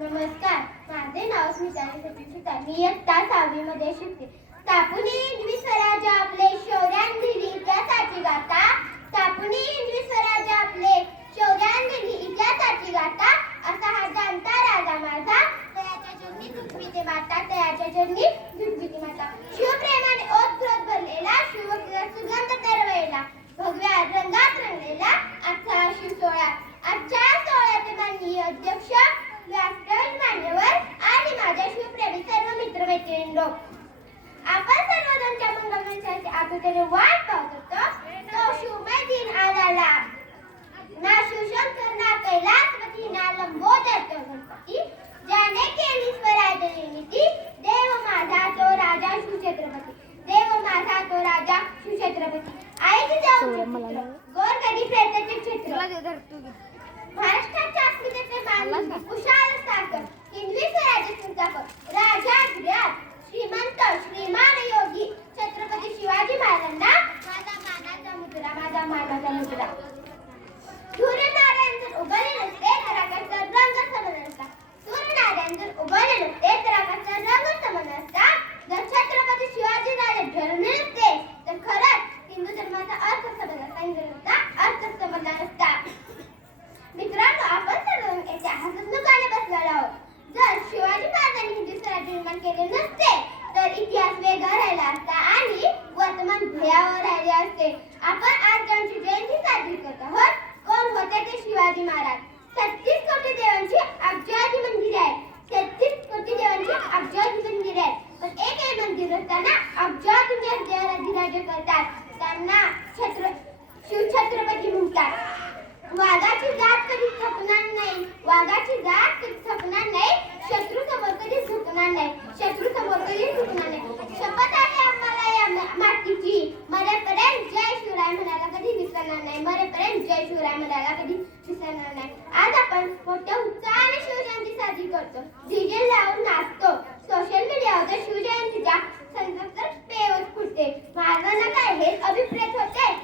नमस्कार, माझे नाव स्मिताली सतीश सुतार. मी इयत्ता 6वी मध्ये शिकते. तापुनी हिंदवी स्वराज आपले शौर्यांगिरी इतिहासाची गाथा. तापुनी हिंदवी स्वराज आपले शौर्यांगिरी इतिहासाची गाथा. असा हा जाणता राजा माझा, तयाच्या चरणी झुकविते माता, तयाच्या चरणी झुकविते माता. शिवप्रेमाने ओतप्रोत भरलेला, शिवभक्तीचा सुगंध दरवळलेला, भगव्या रंगात रंगलेला आजचा हा शिव सोहळा. आजच्या सोहळ्याचे माननीय अध्यक्ष, व्यासपीठ मान्यवर आणि माझ्या शिवप्रेमी सर्व मित्रमैत्रिणींनो, आपण सर्वजणच्या मंगलमंचाची आतुरतेने वाट पाहत होतो. तो शिवमय दिन आज आला. ना शिवशंकर ना कैलासपती ना लंबोदर तो गणपती, ज्याने केली स्वराज निर्मिती, देव माझा तो राजा शिवछत्रपती, देव माझा तो राजा शिवछत्रपती. आई जाऊ गोरगडी प्रेताचे क्षेत्र, महाराष्ट्राच्या अस्मितेचे मान कुशाल सागर, हिंदवी स्वराज्य संस्थापक राजा श्रीमंत श्रीमान योगी छत्रपती शिवाजी महाराजांना माझा मानाचा मुद्रा, माझा मानाचा मुद्रा. सूर्यनारायण जर उगवले नसते तर आकाशाचा रंग समान नसता. सूर्यनारायण जर उगवले नसते तर आकाशाचा रंग समान नसता. जर छत्रपती शिवाजी राजे जन्मले नसते तर खरंच हिंदू धर्माचा अर्थ समजला नसता, हिंदू धर्माचा अर्थ समजला नसता. मित्रांनो, आपण सर्व इतिहासानुकाने बसलेलो आहोत. जर शिवाजी महाराजांनी हिंदवी स्वराज्य निर्माण केले नसते तर इतिहास वेगळा राहिला असता आणि वर्तमान भयावह राहिले असते. आपण आज त्यांची जयंती साजरी करत आहोत. कोण होते ते शिवाजी महाराज. 36 कोटी देवांची अब्जावधी मंदिरे आहेत. 36 कोटी देवांची अब्जावधी मंदिरे आहेत. पण एक मंदिर असताना अब्जावधी देवाधिराज करतात. त्यांना शिवछत्रपती म्हणतात. वाघाची जात कधी थकणार नाही, वाघाची जात कधी थकणार नाही, शत्रू समोर कधी झुकणार नाही, शत्रू समोर कधी झुकणार नाही. शपथ आहे आम्हाला या मातीची, मरेपर्यंत जय शिवराय म्हणायला कधी विसरणार नाही, मरेपर्यंत जय शिवराय म्हणायला कधी विसरणार नाही. आज आपण मोठ्या उत्साहाने शिवजयंती साजरी करतो, डीजे लावून नाचतो. सोशल मीडियावर तर शिवजयंतीच्या संदर्भात पेवत फुटते. महाराजांना काय हेच अभिप्रेत होते